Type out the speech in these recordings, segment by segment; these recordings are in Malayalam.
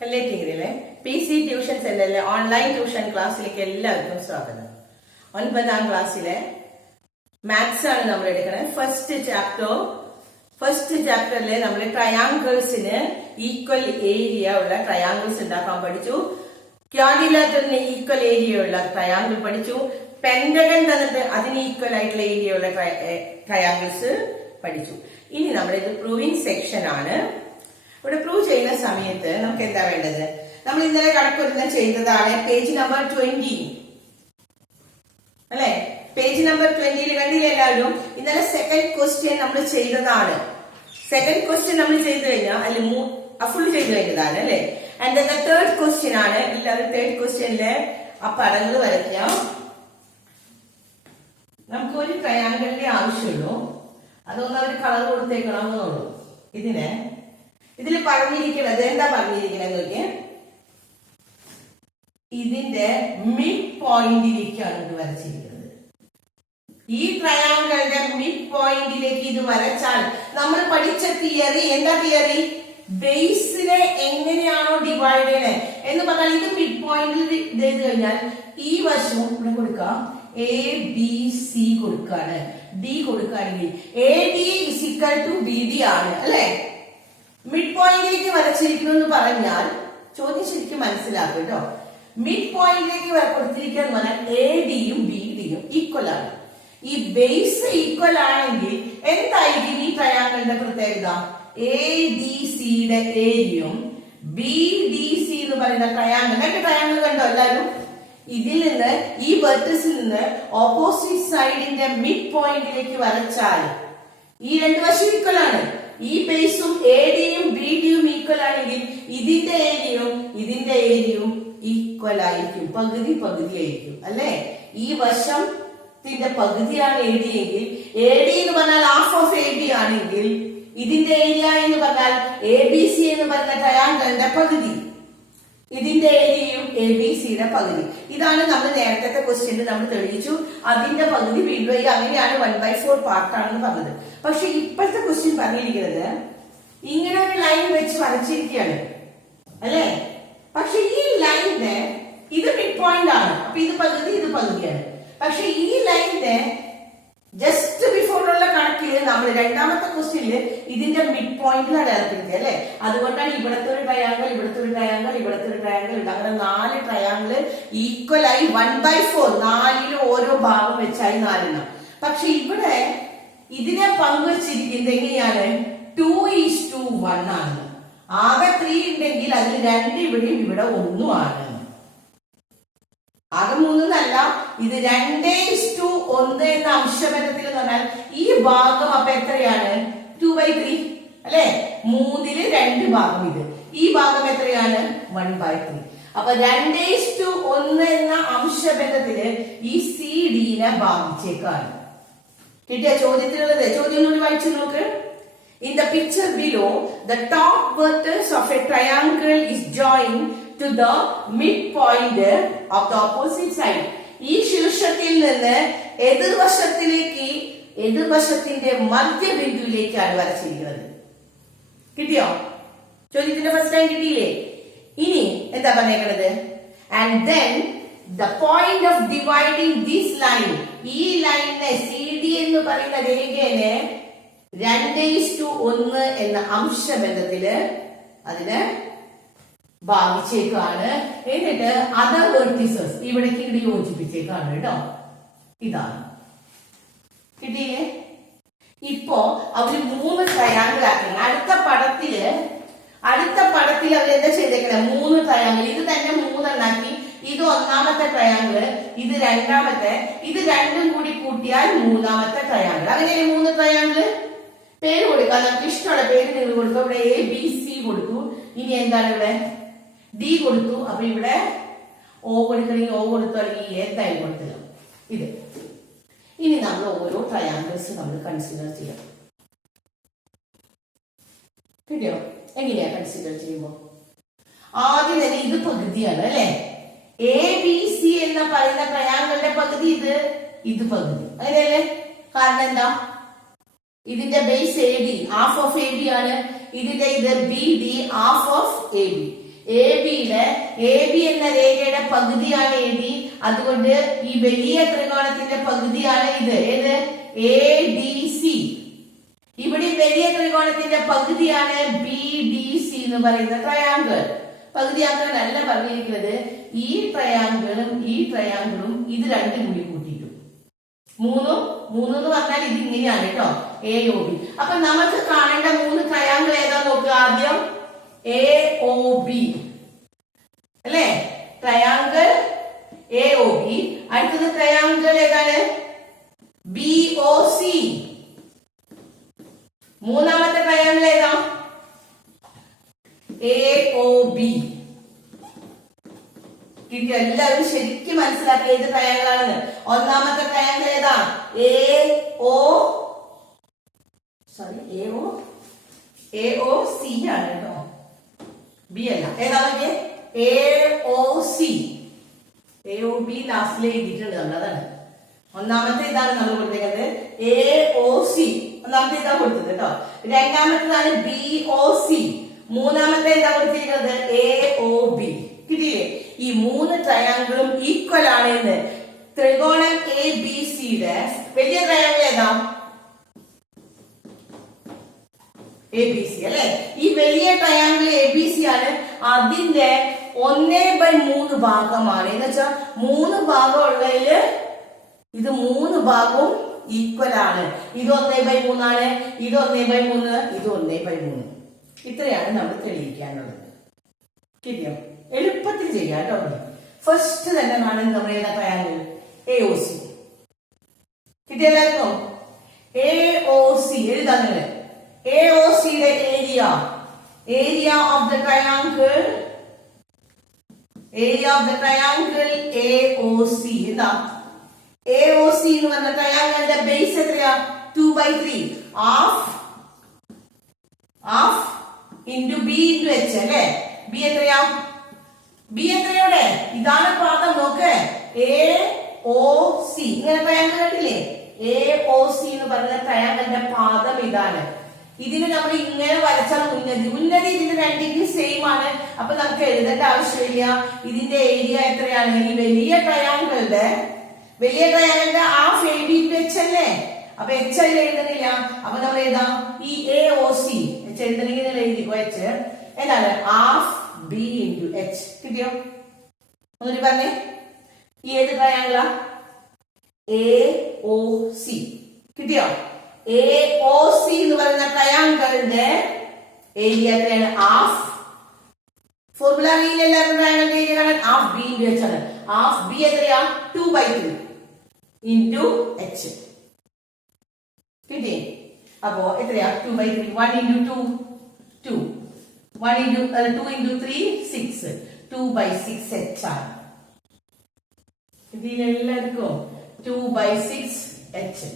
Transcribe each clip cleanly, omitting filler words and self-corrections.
കല്ലേറ്റിങ്ങിലെ PC ട്യൂഷൻ സെന്ററിലെ ഓൺലൈൻ ട്യൂഷൻ ക്ലാസ്സിലേക്ക് എല്ലാവർക്കും സ്വാഗതം. 9ാം ക്ലാസ്സിലെ മാത്സ് ആണ് നമ്മൾ എടുക്കുന്നത്. ഫസ്റ്റ് ചാപ്റ്ററിലെ നമ്മൾ ട്രയാങ്കിൾസിന് ഈക്വൽ ഏരിയ ഉള്ള ട്രയാങ്കിൾസ് ഉണ്ടാക്കാൻ പഠിച്ചു. ക്വാഡ്രിലാറ്ററിന് ഈക്വൽ ഏരിയ ഉള്ള ട്രയാങ്കിൾ പഠിച്ചു. പെന്റഗൺ തന്നിട്ട് അതിന് ഈക്വൽ ആയിട്ടുള്ള ഏരിയ ഉള്ള ട്രയാങ്കിൾസ് പഠിച്ചു. ഇനി നമ്മുടെ ഇത് പ്രൂവിംഗ് സെക്ഷൻ ആണ്. ഇവിടെ പ്രൂവ് ചെയ്യുന്ന സമയത്ത് നമുക്ക് എന്താ വേണ്ടത്? നമ്മൾ ഇന്നലെ കണക്കൊരുത്തം ചെയ്തതാണ് പേജ് നമ്പർ 20 അല്ലെ? പേജ് നമ്പർ 20 കണ്ടില്ലേ എല്ലാവരും? ഇന്നലെ സെക്കൻഡ് ക്വസ്റ്റ്യൻ നമ്മൾ ചെയ്തതാണ്. സെക്കൻഡ് ക്വസ്റ്റ്യൻ നമ്മൾ ചെയ്തു കഴിഞ്ഞാൽ അതിൽ ഫുൾ ചെയ്തു കഴിഞ്ഞതാണ് അല്ലെ? ആൻഡ് തേർഡ് ക്വസ്റ്റ്യൻ ആണ്. എല്ലാവരും തേർഡ് ക്വസ്റ്റ്യനിലെ ആ പടങ്ങൾ വരയ്ക്കാം. നമുക്ക് ഒരു ട്രയാങ്കിളിന്റെ ആവശ്യമുള്ളൂ. അതൊന്നും അവർ കളർ കൊടുത്തേക്കണമെന്നുള്ളൂ. ഇതിൽ പറഞ്ഞിരിക്കുന്നത് എന്താ പറഞ്ഞിരിക്കുന്നത് നോക്കിയേ. ഇതിന്റെ മിഡ് പോയിന്റിലേക്കാണ് ഇത് വരച്ചിരിക്കുന്നത്. ഈ ട്രയാങ്കിളിന്റെ മിഡ് പോയിന്റിലേക്ക് ഇത് വരച്ചാൽ നമ്മൾ പഠിച്ച തിയറി എന്താ? തിയറി ബേസിനെ എങ്ങനെയാണോ ഡിവൈഡ് ചെയ്യണേ എന്ന് പറഞ്ഞാൽ ഇത് മിഡ് പോയിന്റിൽ ചെയ്ത് കഴിഞ്ഞാൽ ഈ വശവും ഇവിടെ കൊടുക്കാം. ABC കൊടുക്കാണ്, D കൊടുക്കുകയാണെങ്കിൽ AD = BD ആണ് അല്ലെ? മിഡ് പോയിന്റിലേക്ക് വരച്ചിരിക്കുന്നു എന്ന് പറഞ്ഞാൽ ചോദ്യം ശരിക്കും മനസ്സിലാക്കും കേട്ടോ. മിഡ് പോയിന്റിലേക്ക് കൊടുത്തിരിക്കുക എന്ന് പറഞ്ഞാൽ ADയും BDയും ഈക്വൽ ആണ്. ഈ ബേസ് ഈക്വൽ ആണെങ്കിൽ എന്തായിരിക്കും ഈ ട്രയാങ്കിളിന്റെ പ്രത്യേകത? ADCയുടെ ഏരിയയും BDC എന്ന് പറയുന്ന ട്രയാങ്കിൾ കണ്ടോ എല്ലാവരും? ഇതിൽ നിന്ന് ഈ വെർട്ടിസിൽ നിന്ന് ഓപ്പോസിറ്റ് സൈഡിന്റെ മിഡ് പോയിന്റിലേക്ക് വരച്ചാൽ ഈ രണ്ട് വശം ഈക്വൽ ആണ്. ഈ ബേസും ADയും BDയും ഈക്വൽ ആണെങ്കിൽ ഇതിന്റെ ഏരിയയും ഈക്വൽ ആയിരിക്കും, പകുതി ആയിരിക്കും അല്ലെ? ഈ വശത്തിന്റെ പകുതിയാണ് AD എങ്കിൽ AD എന്ന് പറഞ്ഞാൽ ഹാഫ് ഓഫ് AB ആണെങ്കിൽ ഇതിന്റെ ഏരിയ എന്ന് പറഞ്ഞാൽ ABC എന്ന് പറഞ്ഞ ട്രയാങ്കിളിന്റെ പകുതി, ഇതിന്റെ ഏരിയയും ABCയുടെ പകുതി. ഇതാണ് നമ്മൾ നേരത്തെ ക്വസ്റ്റ്യൻ നമ്മൾ തെളിയിച്ചു. അതിന്റെ പകുതി വീണ്ടും അങ്ങനെയാണ് 1/4 പാർട്ടാണെന്ന് പറഞ്ഞത്. പക്ഷെ ഇപ്പോഴത്തെ ക്വസ്റ്റ്യൻ പറഞ്ഞിരിക്കുന്നത് ഇങ്ങനെ ഒരു ലൈൻ വെച്ച് വരച്ചിരിക്കുകയാണ് അല്ലെ? പക്ഷെ ഈ ലൈനിന്റെ ഇത് മിഡ് പോയിന്റ് ആണ്. അപ്പൊ ഇത് പകുതിയാണ്. പക്ഷെ ഈ ലൈനിന്റെ ജസ്റ്റ് ബിഫോർ ഉള്ള കണക്കിൽ നമ്മൾ രണ്ടാമത്തെ ക്വസ്റ്റ്യനിൽ ഇതിന്റെ മിഡ് പോയിന്റിൽ അടയാളപ്പെടുത്തിയത് അല്ലെ? അതുകൊണ്ടാണ് ഇവിടത്തെ ഒരു ട്രയാങ്കിൾ, ഇവിടത്തെ ഒരു ട്രയാങ്കിൾ, ഇവിടത്തെ ഒരു ട്രയാങ്കിൾ ഉണ്ട്. അങ്ങനെ 4 ട്രയാങ്കിൾ ഈക്വൽ ആയി 1/4, 4ൽ ഓരോ ഭാഗം വെച്ചായി 4. പക്ഷെ ഇവിടെ ഇതിനെ പങ്കുവച്ചിരിക്കുന്നത് എങ്ങനെയാണ്? 2:1 ആണ്. ആകെ 3 ഉണ്ടെങ്കിൽ അതിൽ 2 ഇവിടെയും ഇവിടെ 1 ആണ്. ആകെ 3 എന്നല്ല, ഇത് 2:1 എന്ന അംശബന്ധത്തിൽ എന്ന് പറഞ്ഞാൽ ഈ ഭാഗം അപ്പൊ എത്രയാണ്? 2/3 അല്ലെ? 3ൽ 2 ഭാഗം ഇത്. ഈ ഭാഗം എത്രയാണ്? 1/3. അപ്പൊ 2:1 എന്ന അംശബന്ധത്തില് ഈ CD-നെ ഭാഗിച്ചേക്കാണ്. കിട്ടിയ ചോദ്യത്തിലുള്ളത്? ചോദ്യം കൂടി വായിച്ചു നോക്ക്. In the picture below, the top vertex of a triangle is joined to the midpoint of the opposite side. ഈ ശീർഷത്തിൽ നിന്ന് എതിർവശത്തിന്റെ മധ്യബിന്ദുവിലേക്കാണ് വരച്ചിരിക്കുന്നത്. കിട്ടിയോ? ചോദ്യത്തിന്റെ ഫസ്റ്റ് ടൈം കിട്ടിയില്ലേ? ഇനി എന്താ പറഞ്ഞേക്കുന്നത്? And then the point of dividing this line, ഈ ലൈനിനെ CD എന്ന് പറയുന്ന രേഖയെ 2:1 എന്ന അംശബന്ധത്തില് അതിന് ഭാഗിച്ചേക്കാണ്. എന്നിട്ട് അതർ വെർട്ടിസസ് ഇവിടേക്ക് ഇവിടെ യോജിപ്പിച്ചേക്കാണ് കേട്ടോ. ഇതാണ് കിട്ടിയില്ലേ? ഇപ്പോ അവര് 3 ട്രയാങ്കിൾ ആക്കണം. അടുത്ത പടത്തില് അവരെന്താ ചെയ്തേക്കണേ? 3 ട്രയാങ്കിൾ. ഇത് തന്നെ 3 എണ്ണാക്കി. ഇത് ഒന്നാമത്തെ ട്രയാങ്കിൾ, ഇത് രണ്ടാമത്തെ, ഇത് രണ്ടും കൂടി കൂട്ടിയാൽ 3ാമത്തെ ട്രയാങ്കിൾ. അങ്ങനെയല്ലേ 3 ട്രയാങ്കിൾ? പേര് കൊടുക്കാം, നമുക്ക് ഇഷ്ടമുള്ള പേര് നിങ്ങൾ കൊടുക്കും. ഇവിടെ ABC കൊടുത്തു. ഇനി എന്താണ് ഇവിടെ? D കൊടുത്തു. അപ്പൊ ഇവിടെ O കൊടുക്കണമെങ്കിൽ O കൊടുത്തു, അല്ലെങ്കിൽ എന്തായാലും കൊടുത്തില്ല. ഇത് ഇനി നമ്മൾ ഓരോ ട്രയാങ്കിൾസ് നമ്മൾ കൺസിഡർ ചെയ്യാം. കിട്ടിയോ? എങ്ങനെയാ കൺസിഡർ ചെയ്യുമ്പോ? ആദ്യം തന്നെ ഇത് പകുതിയാണ് അല്ലെ? ABC എന്ന് പറയുന്ന ട്രയാങ്കിളിന്റെ പകുതി ഇത് പകുതി, അങ്ങനെയല്ലേ? കാരണം എന്താ? ഇതിന്റെ base AD, half of AB ആണ്. ഇതിന്റെ BD, half of AB. A B എന്ന രേഖയുടെ പകുതിയാണ് എ ഡി. അതുകൊണ്ട് ഈ വലിയ ത്രികോണത്തിന്റെ പകുതിയാണ് ഇത്. ഏത്? A D C. ഇവിടെ വലിയ ത്രികോണത്തിന്റെ പകുതിയാണ് ബി ഡി സി എന്ന് പറയുന്ന ട്രയാങ്കിൾ. പകുതിയാക്കാനല്ല പറഞ്ഞിരിക്കുന്നത്. ഈ ട്രയാങ്കിളും ഇത് രണ്ടും കൂടി കൂട്ടിയിട്ടു മൂന്ന് എന്ന് പറഞ്ഞാൽ ഇത് ഇങ്ങനെയാണ് കേട്ടോ, എ ഒ ബി. അപ്പൊ നമുക്ക് കാണേണ്ട 3 ട്രയാങ്കിൾ ഏതാ നോക്കുക. ആദ്യം എ ഒ ബി അല്ലേ, ട്രയാങ്കിൾ എ ഒ ബി. അടുത്തത് ട്രയാങ്കിൾ ഏതാണ്? B O C. മൂന്നാമത്തെ ട്രയാങ്കിൾ ഏതാ? A O B. കിട്ടിയോ? എല്ലാവരും ശരിക്കും മനസ്സിലാക്കി ഏത് ട്രയാങ്കിൾ ആണെന്ന്. ഒന്നാമത്തെ ട്രയാങ്കിൾ ഏതാ? എ ഒ സി ആണ് കേട്ടോ, ബി അല്ല. ഏതാ? A O C. A O B ലാസ്റ്റിൽ എഴുതിയിട്ടുണ്ട് നമ്മൾ, അതാണ്. ഒന്നാമത്തെ ഇതാണ് നമ്മൾ കൊടുത്തേക്കുന്നത്, എ ഒ സി. ഒന്നാമത്തെ ഇതാ കൊടുത്തത് കേട്ടോ. രണ്ടാമത്തേതാണ് ബി ഒ സി. മൂന്നാമത്തെ എന്താ കൊടുത്തിരിക്കുന്നത്? A O B. കിട്ടിയില്ലേ? ഈ 3 ട്രയാങ്കിളും ഈക്വൽ ആണ് എന്ന്. ത്രികോണം എ ബി സിയുടെ വലിയ ട്രയാങ്കിൾ ഏതാ? എ ബി സി അല്ലെ. ഈ വലിയ ട്രയാങ്കിൾ എ ബി സി ആണ്. അതിന്റെ 1/3 ഭാഗമാണ്. എന്ന് വെച്ചാൽ 3 ഭാഗം ഉള്ളതില് ഇത് 3 ഭാഗവും ഈക്വൽ ആണ്. ഇത് 1/3 ആണ്, ഇത് 1/3, ഇത് 1/3. ഇത്രയാണ് നമ്മൾ തെളിയിക്കാനുള്ളത്. കിട്ടിയോ? എളുപ്പത്തിൽ ചെയ്യാം കേട്ടോ. ഫസ്റ്റ് തന്നെ കാണുന്നത് നമ്മൾ ഏതാ ട്രയാങ്കിൾ? A O C. കിട്ടിയല്ലായിരുന്നോ? എ ഒ സി എഴുതാൻ. എ ഒ സിയുടെ area of the triangle A O C. എന്താ? എ ഒ സി എന്ന് പറഞ്ഞ ട്രയാങ്കിളിന്റെ ബേസ് എത്രയാ? 2/3 half into B into H അല്ലെ. ബി എത്രയാ? ബി എത്രയോടെ? ഇതാണ് പാദം. നോക്ക്, എ ഒ സി. ഇങ്ങനെ ട്രയാങ്കിൾ കണ്ടില്ലേ? എ ഒ സി എന്ന് പറഞ്ഞ ട്രയാങ്കിളിന്റെ പാദം ഇതാണ്. ഇതിന് നമ്മൾ ഇങ്ങനെ വരച്ചാൽ ഉന്നതി ഇതിന്റെ രണ്ടിനും സെയിം ആണ്. അപ്പൊ നമുക്ക് എഴുതേണ്ട ആവശ്യമില്ല. ഇതിന്റെ ഏരിയ എത്രയാണ്? ഈ വലിയ ട്രയാങ്കിളിന്റെ half A B into H അല്ലേ. അപ്പൊ എച്ച് അതിൽ എഴുതുന്നില്ല. അപ്പൊ നമ്മൾ എഴുതാം ഈ എ ഒ സി. എച്ച് എഴുതണമെങ്കിൽ എഴുതിക്കോ. എച്ച് എന്താണ്? Half B into H. കിട്ടിയോ? ഒന്നിട്ട് പറഞ്ഞേ, ഈ ഏത് ട്രയാങ്കിളാ? A O C. കിട്ടിയോ? എ ഒ സി എന്ന് പറയുന്ന ട്രയാങ്കിളിന്റെ ഏരിയ എത്രയാണ്? ഹാഫ്. ഫോർമുല അറിയില്ല എല്ലാവരും. ട്രയാങ്കിളിന്റെ ഏരിയ കാണാൻ ഹാഫ് ബി ഇൻറ്റു എച്ച് ആണ്. ഹാഫ് ബി എത്രയാ? 2/3 ഇൻറ്റു എച്ച്. കിട്ടി? അപ്പോ എത്രയാ? 2/3. 1 ഇൻറ്റു 2 2 2 ഇൻറ്റു 3 6. 2/6 എച്ച് ആണ്. ഇതിലെല്ലാവർക്കും 2/6 എച്ച്.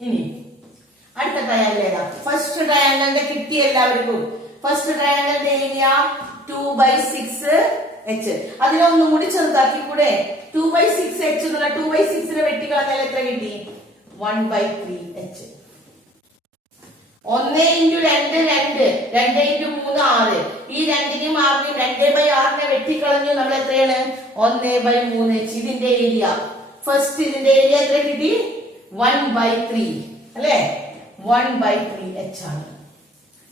ഇനി അടുത്ത ട്രയാങ്കിൾ ഏതാ? ഫസ്റ്റ് ട്രയാങ്കിളിന്റെ കിട്ടിയ എല്ലാവർക്കും. ഫസ്റ്റ് ട്രയാങ്കിളിന്റെ ഏരിയ 2/6 എച്ച്. അതിലൊന്നും കൂടി ചെറുതാക്കി കൂടെ? 2/6 എച്ച് എന്നുള്ള 2/6 വെട്ടിക്കളഞ്ഞാൽ എത്ര കിട്ടി? 1/3 എച്ച്. 1 into 2 2 2 into 3 6. ഈ 2നും 6നും 2/6 വെട്ടിക്കളഞ്ഞു. നമ്മൾ എത്രയാണ്? 1/3 എച്ച്. ഇതിന്റെ ഏരിയ ഫസ്റ്റ് ഇതിന്റെ ഏരിയ എത്ര കിട്ടി? 1/3 അല്ലെ. 1/3 എച്ച് ആണ്.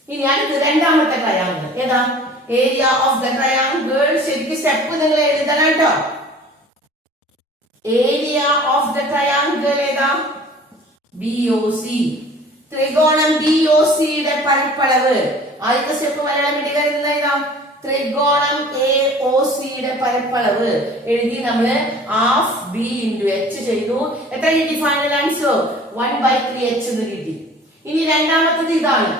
ഇനി അടുത്ത് രണ്ടാമത്തെ ട്രയാങ്കിൾ ഏതാ? Area of the triangle. ശരിക്കും സ്റ്റെപ്പ് നിങ്ങൾ എഴുതണം കേട്ടോ. ഏരിയ ഓഫ് ദ ട്രയാങ്കിൾ ഏതാ? B O C. ത്രികോണം ബി ഒ സിയുടെ പരപ്പളവ്. ആദ്യത്തെ സ്റ്റെപ്പ് മലയാളം മീഡിയം എഴുതാം. ത്രികോണം എ ഒ സിയുടെ പരപ്പളവ് എഴുതി നമ്മള് ഹാഫ് ബി ഇൻറ്റു എച്ച് ചെയ്തു. എത്ര കിട്ടി? ഫൈനൽ ആൻസർ 1/3 എച്ച് എന്ന് കിട്ടി. ഇനി രണ്ടാമത്തത് ഇതാണ്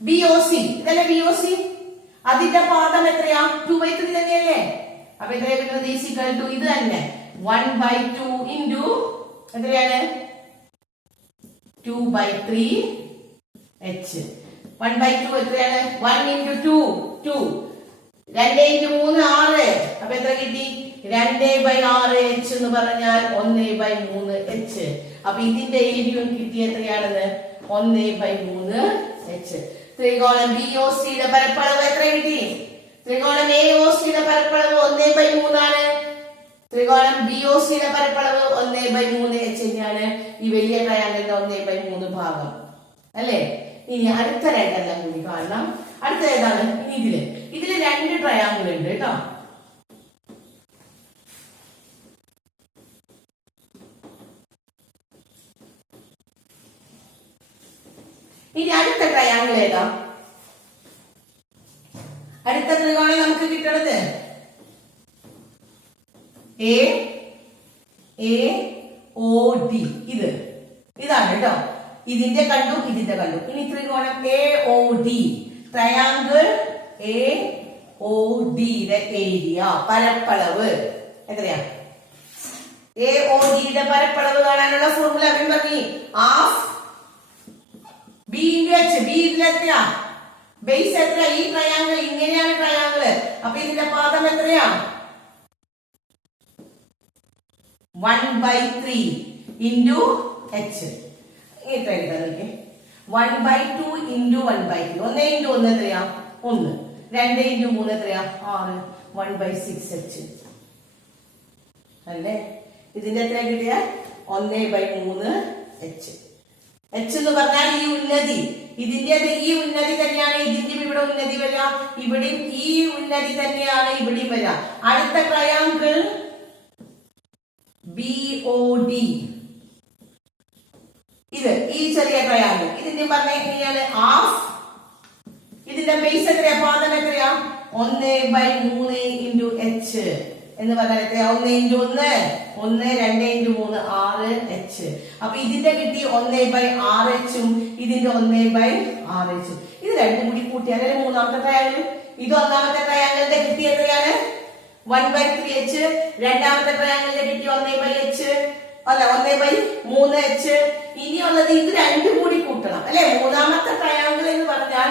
ബി ഒ സി. ഇതല്ലേ ബി ഒ സി? അതിന്റെ പാദം എത്രയാ? 2/3 തന്നെയല്ലേ. അപ്പൊ എത്രയാ കിട്ടുന്നത്? ഈസിക്കൽ ടു ഇത് തന്നെ 1/2 ഇൻറ്റു എത്രയാണ്? 2/3 എച്ച്. 1/2 എത്രയാണ്? 1 ഇൻറ്റു 2 2. 2 ഇൻറ്റു 3 6. അപ്പൊ എത്ര കിട്ടി? 2/6 എച്ച് എന്ന് പറഞ്ഞാൽ 1/3 എച്ച്. അപ്പൊ ഇതിന്റെ ഏരിയയും കിട്ടി എത്രയാണെന്ന്? 1/3 എച്ച്. ത്രികോണം BOCയുടെ പരപ്പളവ് എത്ര കിട്ടി? ത്രികോണം AOCയുടെ പരപ്പളവ് 1/3 ആണ്. ത്രികോണം BOCയുടെ പരപ്പളവ് 1/3 h തന്നെയാണ് ഈ വലിയ ട്രയാങ്കിളിന്റെ 1/3 ഭാഗം അല്ലേ? ഇനി അടുത്ത രണ്ടെണ്ണം കൂടി കാണണം. അടുത്ത ഏതാണ്? ഇനി ഇതില് രണ്ട് ട്രയാങ്കിൾ ഉണ്ട് കേട്ടോ. ഇനി അടുത്ത ട്രയാങ്കിൾ ഏതാ? അടുത്ത ത്രികോണം നമുക്ക് കിട്ടണത് AOD. ഇതാണ് കേട്ടോ. ഇതിന്റെ കണ്ടു, ഇതിന്റെ കണ്ടു. ഇനി ത്രികോണം AOD, ട്രയാങ്കിൾ AODയുടെ ഏരിയ പരപ്പളവ് എത്രയാ? AODയുടെ പരപ്പളവ് കാണാനുള്ള ഫോർമുല പറഞ്ഞു. Half B into H. B ഇതിലെത്രയാ? ബേസ് എത്ര? ഈ ട്രയാങ്കിൾ ഇങ്ങനെയാണ് ട്രയാങ്കിൾ. അപ്പൊ ഇതിന്റെ പാദം എത്രയാ? 1/3 into H. എത്ര എഴുതാ നോക്കിയേ? 1/2 into 1/3. 1 into 1 എത്രയാ? 1. 2 into 3 എത്രയാ? 6. 1/6 H അല്ലേ? ഇതിന്റെ എത്ര കിട്ടിയ? 1/3 H. H എന്ന് പറഞ്ഞാൽ ഈ ഉന്നതി. ഇതിന്റെ ഈ ഉന്നതി തന്നെയാണ് ഇതിന്റെ ഇവിടെ ഉന്നതി വരിക. ഇവിടെയും ഈ ഉന്നതി തന്നെയാണ് ഇവിടെയും വരിക. അടുത്ത ട്രയാങ്കിൾ BOD. ഈ ചെറിയ ട്രയാങ്കിൾ ഇതിന്റെ പറഞ്ഞ എങ്ങനെയാണ്? ഹാഫ്. ഇതിന്റെ ബേസ് എത്രയാ? പാദം എത്രയാ? 1/3 into H എന്ന് പറഞ്ഞാൽ എത്രയാ? 1 into 1 1, 2 into 3 6 H. അപ്പൊ ഇതിന്റെ കിട്ടി 1/6 ഉം ഇതിന്റെ 1/6 ഉം. ഇത് രണ്ടും കൂടി കൂട്ടിയാൽ മൂന്നാമത്തെ ട്രയാങ്കിൾ. ഇത് ഒന്നാമത്തെ ട്രയാങ്കിളിന്റെ കിട്ടി എത്രയാണ്? 1/3 H. രണ്ടാമത്തെ ട്രയാങ്കിളിന്റെ കിട്ടി 1/H അല്ല 1/3 H. ഇനിയുള്ളത് ഇത് രണ്ടും കൂടി കൂട്ടണം അല്ലെ? മൂന്നാമത്തെ ട്രയാങ്കിൾ എന്ന് പറഞ്ഞാൽ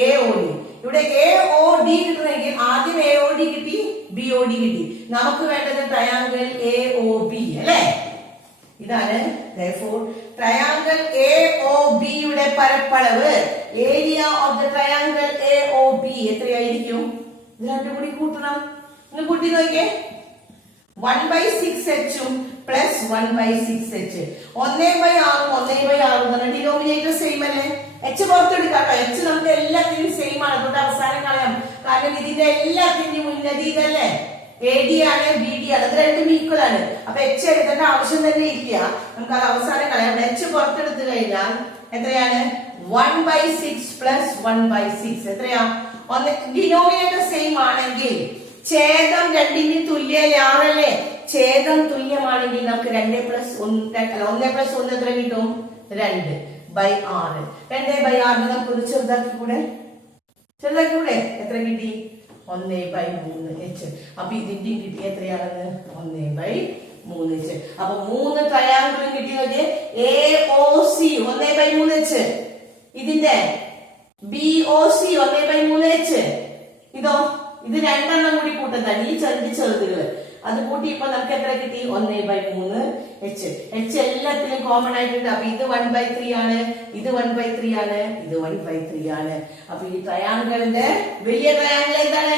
AOD. ഇവിടെ AOD കിട്ടണമെങ്കിൽ ആദ്യം AOD കിട്ടി, BOD കിട്ടി. നമുക്ക് വേണ്ടത് ട്രയാങ്കിൾ AOB അല്ലെ? ഇതാണ് ട്രയാങ്കിൾ AOBയുടെ പരപ്പളവ്. Area of the triangle AOB എത്രയായിരിക്കും? ഇത് രണ്ടും കൂടി കൂട്ടണം. ഒന്ന് കൂട്ടി നോക്കിയേ. 1/6 H ഉം പ്ലസ് 1/6 H. 1/6 ഡിനോമിനേറ്റർ സെയിം അല്ലേ? H പുറത്തെടുക്കാം. H നമുക്ക് എല്ലാത്തിനും സെയിം ആണ്. അതുകൊണ്ട് അവസാനം കളയാം. കാരണം ഇതിന്റെ എല്ലാത്തിന്റെയും ഉന്നതി ഇതല്ലേ? AD ആണ്, BD ആണ്. അത് രണ്ടും ഈക്വൽ ആണ്. അപ്പൊ H എടുക്കേണ്ട ആവശ്യം തന്നെ ഇല്ല. നമുക്ക് അത് അവസാനം കളയാം. H പുറത്തെടുത്തു കഴിഞ്ഞാൽ എത്രയാണ്? 1/6 പ്ലസ് 1/6 എത്രയാ? ഡിനോമിനേറ്റർ സെയിം ആണെങ്കിൽ ഛേദം രണ്ടിനും തുല്യല്ലേ? ഛേദം തുല്യമാണെങ്കിൽ നമുക്ക് 2 + 1 എത്ര കിട്ടും? 2/6. 2/6 നമുക്ക് ചെറുതാക്കിക്കൂടെ? എത്ര കിട്ടി? 1/3 H. അപ്പൊ ഇതിന്റെയും കിട്ടി എത്രയാണെന്ന്? 1/3 H. അപ്പൊ 3 ട്രയാങ്കിളും കിട്ടി നോക്കിയേ. AOC 1/3 H. ഇതിന്റെ BOC 1/3 H. ഇത് രണ്ടെണ്ണം കൂടി കൂട്ടുന്നതാണ്. ഈ ചെറുതുകള് അത് കൂട്ടി ഇപ്പൊ നമുക്ക് എത്ര കിട്ടി? 1/3 H. H എല്ലാത്തിലും കോമൺ ആയിട്ടുണ്ട്. അപ്പൊ ഇത് 1/3 ആണ്, ഇത് 1/3 ആണ്, ഇത് 1/3 ആണ്. അപ്പൊ ഈ ട്രയാങ്കിളിന്റെ വലിയ ട്രയാങ്കിൾ എന്താണ്?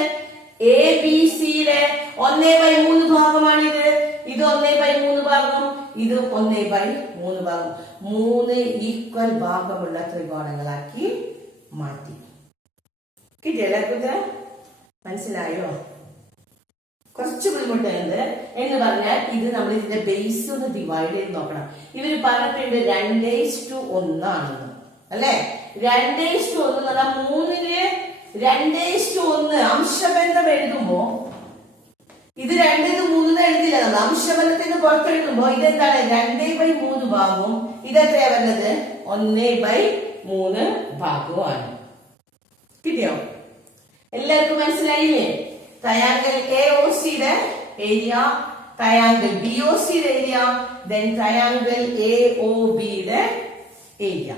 ABCയുടെ 1/3 ഭാഗമാണിത്. ഇത് 1/3 ഭാഗം, ഇത് 1/3 ഭാഗം. 3 ഈക്വൽ ഭാഗമുള്ള ത്രികോണങ്ങളാക്കി മാറ്റി. കിട്ടിയല്ലേ? മനസ്സിലായോ? കുറച്ച് ബുദ്ധിമുട്ടുണ്ട് എന്ന് പറഞ്ഞാൽ ഇത് നമ്മൾ ഇതിന്റെ ബേസ് ഒന്ന് ഡിവൈഡ് ചെയ്ത് നോക്കണം. ഇവര് പറഞ്ഞിട്ടുണ്ട് 2:1 ആണെന്ന് അല്ലെ? 2:1 എന്ന് പറഞ്ഞാൽ 3-ന് 2:1 അംശബന്ധം എഴുതുമ്പോ ഇത് 2-3 എഴുതില്ല. നമ്മൾ അംശബന്ധത്തിന് പുറത്തെഴുതുമ്പോ ഇതെന്താണ്? 2/3 ഭാഗവും ഇതെത്രയാ വരുന്നത്? 1/3 ഭാഗവുമാണ്. കിട്ടിയോ? എല്ലാവർക്കും മനസ്സിലായില്ലേ? ട്രയാങ്കിൾ AOCയുടെ ഏരിയ, ട്രയാങ്കിൾ BOCയുടെ ഏരിയ, then ട്രയാങ്കിൾ AOBയുടെ ഏരിയ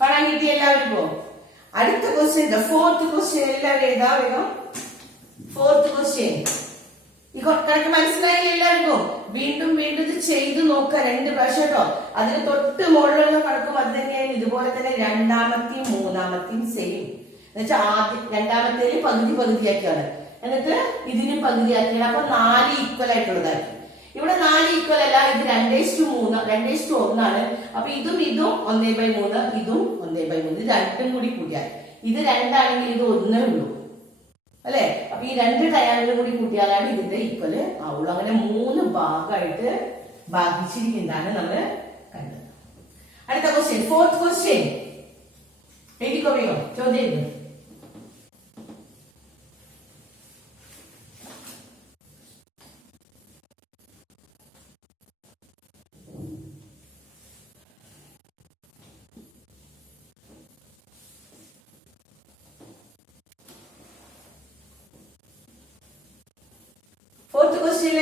കാണാൻ കിട്ടി എല്ലാവർക്കും? അടുത്ത ക്വസ്റ്റ്യൻ, ഫോർത്ത് ക്വസ്റ്റ്യൻ എല്ലാവരും എഴുതാ വേണം. ഫോർത്ത് ക്വസ്റ്റ്യൻ ഈ കണക്ക് മനസ്സിലായില്ല എല്ലാവർക്കും? വീണ്ടും വീണ്ടും ഇത് ചെയ്തു നോക്കുക 2 പ്രാവശ്യം കേട്ടോ. അതിന് തൊട്ട് മുകളിലുള്ള കണക്കും അത് തന്നെയാണ്. ഇതുപോലെ തന്നെ രണ്ടാമത്തെയും മൂന്നാമത്തെയും സെയിം. എന്നുവെച്ചാൽ രണ്ടാമത്തേല് പകുതിയാക്കിയാണ്, എന്നിട്ട് ഇതിന് പകുതിയാക്കിയാണ്. അപ്പൊ 4 ഈക്വൽ ആയിട്ടുള്ളതാക്കി. ഇവിടെ 4 ഈക്വൽ അല്ല, ഇത് 2:3 2:1 അപ്പൊ ഇതും 1/3, ഇതും 1/3. ഇത് രണ്ടും കൂടി കൂട്ടിയാൽ ഇത് 2 ആണെങ്കിൽ ഇത് 1 ഉള്ളൂ അല്ലെ? അപ്പൊ ഈ 2 ട്രയാങ്കിളും കൂടി കൂട്ടിയാലാണ് ഇതിന്റെ ഈക്വല് ആവുള്ളൂ. അങ്ങനെ 3 ഭാഗമായിട്ട് ഭാഗിച്ചിരിക്കുന്നതാണ് നമ്മള് കണ്ടത്. അടുത്ത ക്വസ്റ്റ്യൻ, 4th ക്വസ്റ്റ്യൻ എഴുതിക്കോയോ? ചോദ്യം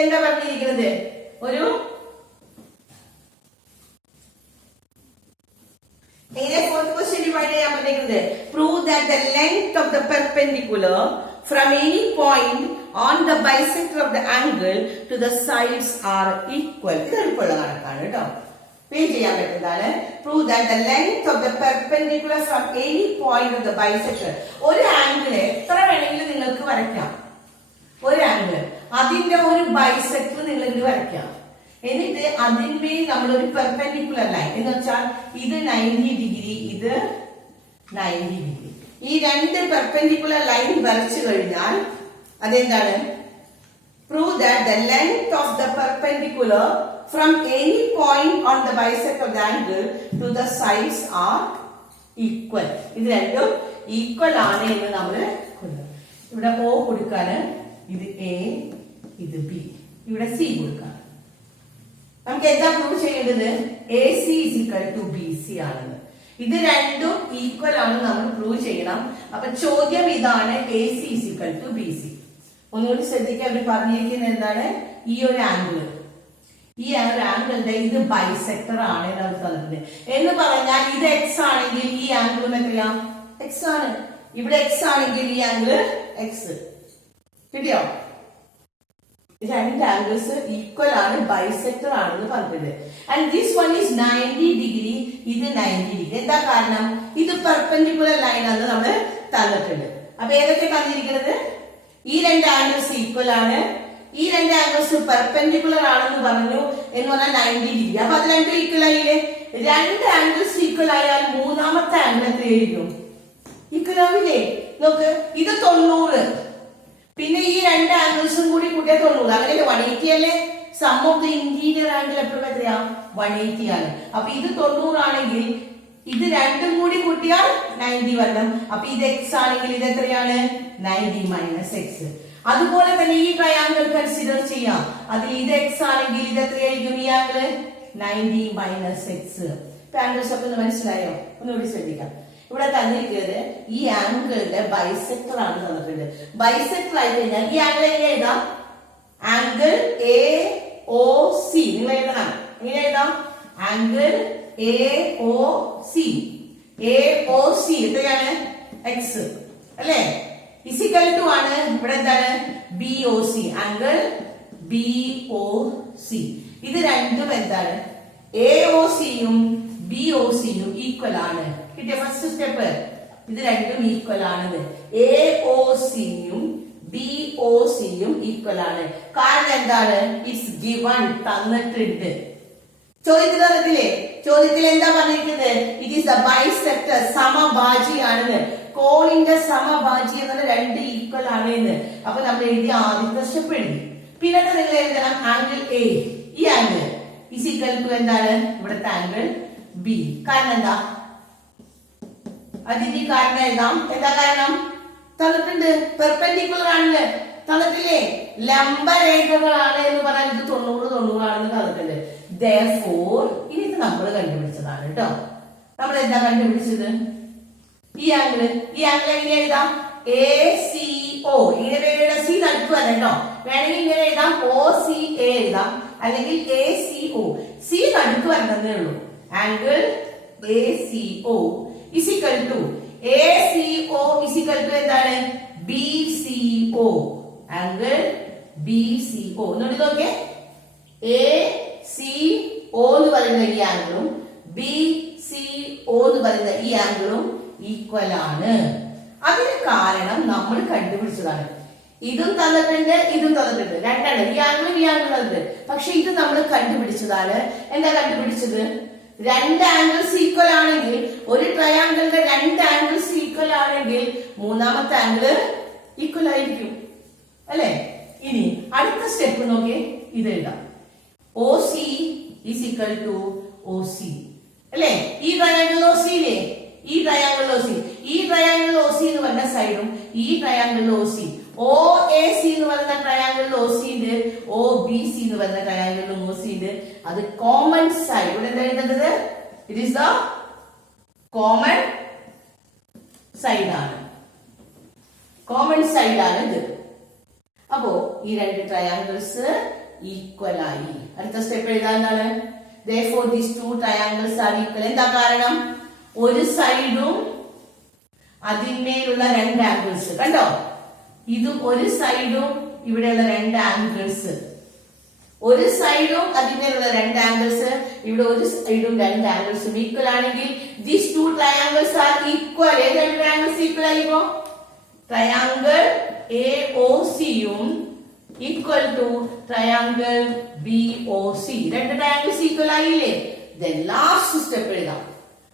എന്താ പറഞ്ഞിരിക്കുന്നത്? ഒരു fourth question ഡിവൈഡ് ചെയ്യാൻ പറഞ്ഞിരിക്കുന്നത് prove that the length of the perpendicular from any point on the bisector of the angle to the sides are equal. ഇത് എളുപ്പമുള്ള കണക്കാണ് കേട്ടോ, പേ ചെയ്യാൻ പറ്റുന്നതാണ്. prove that the length of the perpendicular from any point of the bisector. ഒരു ആംഗിൾ എത്ര വേണമെങ്കിലും നിങ്ങൾക്ക് വരയ്ക്കാം. ഒരു ആംഗിൾ അതിന്റെ ഒരു ബൈസെക്ടർ നിങ്ങൾക്ക് വരയ്ക്കാം. എന്നിട്ട് അതിന്മേൽ നമ്മളൊരു പെർപെൻഡിക്കുലർ ലൈൻ എന്ന് വെച്ചാൽ ഇത് 90 ഡിഗ്രി, ഇത് 90 ഡിഗ്രി. ഈ 2 പെർപെൻഡിക്കുലർ ലൈൻ വരച്ചു കഴിഞ്ഞാൽ അതെന്താണ്? Prove that the length of the perpendicular from any point on the bisector of the angle to the sides are equal. ഇത് രണ്ടും ഈക്വൽ ആണ് എന്ന് നമ്മൾ ഇവിടെ O കൊടുക്കാന്, ഇത് A, ഇത് B, ഇവിടെ C കൊടുക്കാം. നമുക്ക് എന്താ പ്രൂവ് ചെയ്യേണ്ടത്? AC = BC ആണെന്ന്. ഇത് രണ്ടും ഈക്വൽ ആണ് നമ്മൾ പ്രൂവ് ചെയ്യണം. അപ്പൊ ചോദ്യം ഇതാണ്, AC = BC. ഒന്നുകൂടി ശ്രദ്ധിക്കാൻ അവർ പറഞ്ഞിരിക്കുന്നത് എന്താണ്? ഈ ഒരു ആംഗിൾ, ഈ ഒരു ആംഗിളിന്റെ ഇത് ബൈസെക്ടർ ആണ് എന്ന് തന്നിട്ടുണ്ട്. എന്ന് പറഞ്ഞാൽ ഇത് X ആണെങ്കിൽ ഈ ആംഗിളും എത്രയാ? X ആണ്. ഇവിടെ X ആണെങ്കിൽ ഈ ആംഗിള് X. കിട്ടിയോ? 2 ആംഗിൾസ് ഈക്വൽ ആണ്, ബൈസെക്ടർ ആണെന്ന് പറഞ്ഞിട്ടുണ്ട്. And this one is 90 degree, ഇത് 90 ഡിഗ്രി. എന്താ കാരണം? ഇത് പെർപെൻഡിക്കുലർ ലൈൻ ആണെന്ന് നമ്മൾ തന്നിട്ടുണ്ട്. അപ്പൊ ഏതൊക്കെ തന്നിരിക്കുന്നത്? ഈ 2 ആംഗിൾസ് ഈക്വൽ ആണ്, ഈ 2 ആംഗിൾസ് പെർപെൻഡിക്കുലർ ആണെന്ന് പറഞ്ഞു എന്ന് പറഞ്ഞാൽ 90 ഡിഗ്രി. അപ്പൊ അത് രണ്ടും ഈക്വൽ ആയില്ലേ? 2 ആംഗിൾസ് ഈക്വൽ ആയാൽ മൂന്നാമത്തെ ആംഗിൾ എത്രയായിരിക്കും? ഈക്വൽ ആവില്ലേ? നോക്ക്, ഇത് 90, പിന്നെ ഈ 2 ആംഗിൾസും കൂടി കൂട്ടിയാൽ 90, അങ്ങനെയല്ലേ? 180 അല്ലേ? Sum of the interior angle എപ്പോഴും എത്രയാ? 180 ആണ്. അപ്പൊ ഇത് 90 ആണെങ്കിൽ ഇത് രണ്ടും കൂടി കൂട്ടിയാൽ 90 വരണം. അപ്പൊ ഇത് X ആണെങ്കിൽ ഇത് എത്രയാണ്? 90 - X. അതുപോലെ തന്നെ ഈ ട്രയാങ്കിൾ കൺസിഡർ ചെയ്യാം. അതിൽ ഇത് X ആണെങ്കിൽ ഇത് എത്രയായിരിക്കും? ഈ ആംഗിൾ 90 - X. ആംഗിൾസ് ഒക്കെ ഒന്ന് മനസ്സിലായോ? ഒന്നുകൂടി ശ്രദ്ധിക്കാം. ഇവിടെ തന്നിരിക്കുന്നത് ഈ ആംഗിളിന്റെ ബൈസെക്ടർ ആണ് തന്നിട്ടുണ്ട്. ബൈസെക്ടർ ആയി കഴിഞ്ഞാൽ ഈ ആംഗിൾ എങ്ങനെ എഴുതാം? Angle AOC. നിങ്ങൾ എഴുതണം, എങ്ങനെ എഴുതാം? Angle AOC. AOC എത്രയാണ്? X അല്ലേ? ഇസിക്കൽ ടു ആണ് ഇവിടെ എന്താണ്? BOC. Angle BOC. ഇത് രണ്ടും എന്താണ്? AOCയും BOCയും ഈക്വൽ ആണ്. കിട്ടിയ ഫസ്റ്റ് സ്റ്റെപ്പ്? ഇത് രണ്ടും ഈക്വൽ ആണ്. AOCയും BOCയും ഈക്വൽ ആണ്. കാരണം എന്താണ്? ഇറ്റ്സ് ഗിവൺ, തന്നിട്ടുണ്ട്. ചോദ്യത്തിൽ തന്നിട്ടില്ലേ? ചോദ്യത്തിൽ എന്താ പറഞ്ഞിരിക്കുന്നത്? ഇറ്റ് ഈസ് ദ ബൈസെക്ടർ, സമഭാജിയാണെന്ന്. കോണിന്റെ സമഭാജി എന്നുള്ള 2 ഈക്വൽ ആണ് എന്ന്. അപ്പൊ നമ്മൾ എഴുതി ആദ്യത്തെ സ്റ്റെപ്പ് എഴുതി. പിന്നെ നിങ്ങൾ എഴുതണം ആംഗിൾ A. ഈ ആംഗിൾ ഇസിക്കൽ ടു എന്താണ്? ഇവിടുത്തെ ആംഗിൾ B. കാരണം എന്താ? അതിന്റെ കാരണം എഴുതാം. എന്താ കാരണം? തന്നിട്ടുണ്ട്, പെർപെൻഡിക്കുലർ ആണെന്ന് തന്നിട്ടില്ലേ? ലംബരേഖകളാണ് എന്ന് പറഞ്ഞാൽ ഇത് 90 ആണെന്ന് തന്നിട്ടുണ്ട്. Therefore ഇനി ഇത് നമ്മൾ കണ്ടുപിടിച്ചതാണ് കേട്ടോ. നമ്മൾ എന്താ കണ്ടുപിടിച്ചത്? ഈ ആംഗിൾ എങ്ങനെ എഴുതാം? ACO. ഇങ്ങനെ C നടുക്ക് വരണം കേട്ടോ. വേണമെങ്കിൽ ഇങ്ങനെ എഴുതാം, OCA എഴുതാം, അല്ലെങ്കിൽ ACO. C നടുക്ക് വരണമെന്നേ ഉള്ളൂ. Angle ACO is equal to ACO is equal to എന്താണ്? BCO. Angle B C O നോക്കി നോക്കേ എ സി ഒ എന്ന് പറയുന്ന ഈ ആംഗിളും ബി സി ഒ എന്ന് പറയുന്ന ഈ ആംഗിളും ഈക്വൽ ആണ്. അതിന് കാരണം നമ്മൾ കണ്ടുപിടിച്ചതാണ്. ഇതും തന്നിട്ടുണ്ട്, ഇതും തന്നിട്ടുണ്ട്, രണ്ടെണ്ണം, ഈ ആംഗിളും ഈ ആംഗിളും തന്നിട്ടുണ്ട്. പക്ഷെ ഇത് നമ്മൾ കണ്ടുപിടിച്ചതാണ്. എന്താ കണ്ടുപിടിച്ചത്? രണ്ട് ആംഗിൾസ് ഈക്വൽ ആണെങ്കിൽ, ഒരു ട്രയാംഗിളിന്റെ രണ്ട് ആംഗിൾസ് ഈക്വൽ ആണെങ്കിൽ മൂന്നാമത്തെ ആംഗിള് ഈക്വൽ ആയിരിക്കും അല്ലെ. ഇനി അടുത്ത സ്റ്റെപ്പ് നോക്കിയേ, ഇത് എഴുതാം. O C is equal to O C അല്ലെ. ഈ ട്രയാംഗിൾ ഒ സി ഇല്ലേ, ഈ ട്രയാംഗിൾ ഒ സി, ഈ ട്രയാംഗിൾ ഒ സി എന്ന് പറഞ്ഞ സൈഡും ഈ triangle O C, O A C എന്ന് പറയുന്ന ട്രയാംഗിളിൽ ഒ സി ഉണ്ട്, ഒ ബി സി എന്ന് പറയുന്ന ട്രയാംഗിളിലും ഒ സി ഉണ്ട്. അത് കോമൺ സൈഡ്. ഇവിടെ എന്താ എഴുതേണ്ടത്? It is the common side ആണ്, കോമൺ സൈഡ് ആണ് ഇത്. അപ്പോ ഈ രണ്ട് ട്രയാംഗിൾസ് ഈക്വൽ ആയി. അടുത്ത സ്റ്റെപ്പ് എഴുതാനാണ് therefore these two triangles are equal. എന്താ കാരണം? ഒരു സൈഡും അതിന്മേലുള്ള രണ്ട് ആംഗിൾസ് കണ്ടോ, ഇതും ഒരു സൈഡും ഇവിടെയുള്ള രണ്ട് ആംഗിൾസ്, ഒരു സൈഡും അതിന്മേലുള്ള രണ്ട് ആംഗിൾസ്, ഇവിടെ ഒരു സൈഡും രണ്ട് ആംഗിൾസും ഈക്വൽ ആണെങ്കിൽ these two triangles are equal. ഏത് രണ്ട് ട്രയാംഗിൾസ് ഈക്വൽ ആയിപ്പോ? ട്രയാംഗിൾ എ ഒ സിയും equal to triangle B O C. രണ്ട് ട്രയാംഗിൾസ് ഈക്വൽ ആയില്ലേ? ലാസ്റ്റ് സ്റ്റെപ്പ് എഴുതാം.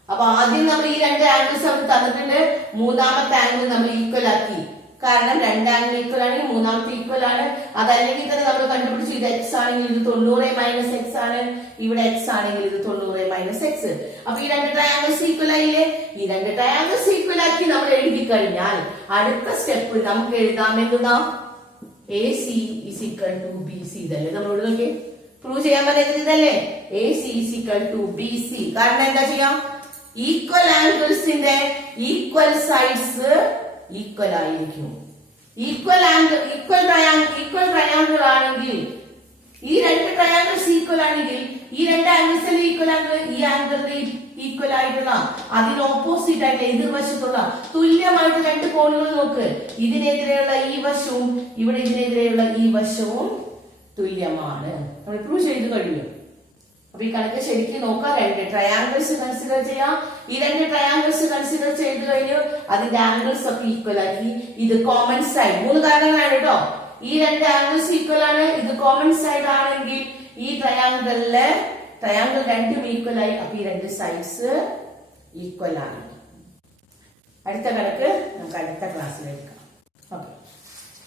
അപ്പൊ ആദ്യം നമ്മൾ ഈ രണ്ട് ആംഗിൾസ് നമ്മൾ തന്നിട്ടുണ്ട്, മൂന്നാമത്തെ ആംഗിൾ നമ്മൾ ഈക്വൽ ആക്കി. കാരണം രണ്ട് ആംഗിൾ ഈക്വൽ ആണെങ്കിൽ മൂന്നാമത്തെ ഈക്വൽ ആണ്. അതല്ലെങ്കിൽ തന്നെ നമ്മൾ കണ്ടുപിടിച്ചു ഇത് എക്സ് ആണെങ്കിൽ ഇത് 90 മൈനസ് എക്സ് ആണ്, ഇവിടെ എക്സ് ആണെങ്കിൽ ഇത് 90 മൈനസ് എക്സ്. അപ്പൊ ഈ രണ്ട് ട്രയാംഗിൾസ് ഈക്വൽ ആയില്ലേ? ഈ രണ്ട് ട്രയാംഗിൾസ് ഈക്വൽ ആക്കി നമ്മൾ എഴുതി കഴിഞ്ഞാൽ അടുത്ത സ്റ്റെപ്പ് നമുക്ക് എഴുതാമെന്നതാ A C is equal to B C. ഇതല്ലേ നമ്മളോട് നോക്കി പ്രൂവ് ചെയ്യാൻ പറയുന്നത്? ഇതല്ലേ A C is equal to B C. കാരണം എന്താ ചെയ്യാം? ഈക്വൽ ആംഗിൾസിന്റെ ഈക്വൽ സൈഡ്സ് ഈക്വൽ ആയിരിക്കും. ഈക്വൽ ആംഗിൾ, ഈക്വൽ ട്രയാംഗിൾ ആണെങ്കിൽ, ഈ രണ്ട് ട്രയാംഗിൾസ് ഈക്വൽ ആണെങ്കിൽ ഈ രണ്ട് ആംഗിൾസിൽ ഈക്വൽ ആംഗിൾ ഈ ആംഗിളിന്റെ ഈക്വൽ ആയിട്ടുള്ള, അതിന് ഓപ്പോസിറ്റ് ആയിട്ട് എതിർവശത്തുള്ള തുല്യമായിട്ട് രണ്ട് കോണുകൾ നോക്ക്. ഇതിനെതിരെയുള്ള ഈ വശവും ഇവിടെ ഇതിനെതിരെയുള്ള ഈ വശവും തുല്യമാണ്. നമ്മൾ പ്രൂവ് ചെയ്ത് കഴിഞ്ഞു. അപ്പൊ ഈ കണക്ക് ശരിക്കും നോക്കാം. രണ്ട് ട്രയാംഗിൾസ് കൺസിഡർ ചെയ്യാം. ഈ രണ്ട് ട്രയാംഗിൾസ് കൺസിഡർ ചെയ്ത് കഴിഞ്ഞു, അതിന്റെ ആംഗിൾസ് ഒക്കെ ഈക്വൽ ആക്കി. ഇത് കോമൺ സൈഡ്. മൂന്ന് കാരണങ്ങളാണ് കേട്ടോ. ഈ രണ്ട് ആംഗിൾസ് ഈക്വൽ ആണ്, ഇത് കോമൺ സൈഡ് ആണെങ്കിൽ ഈ ട്രയാംഗിളില് ട്രയാംഗിൾ രണ്ടും ഈക്വൽ ആയി. അപ്പൊ ഈ രണ്ട് സൈഡ്സ് ഈക്വൽ ആണ്. അടുത്ത കണക്ക് നമുക്ക് അടുത്ത ക്ലാസ്സിലേക്ക്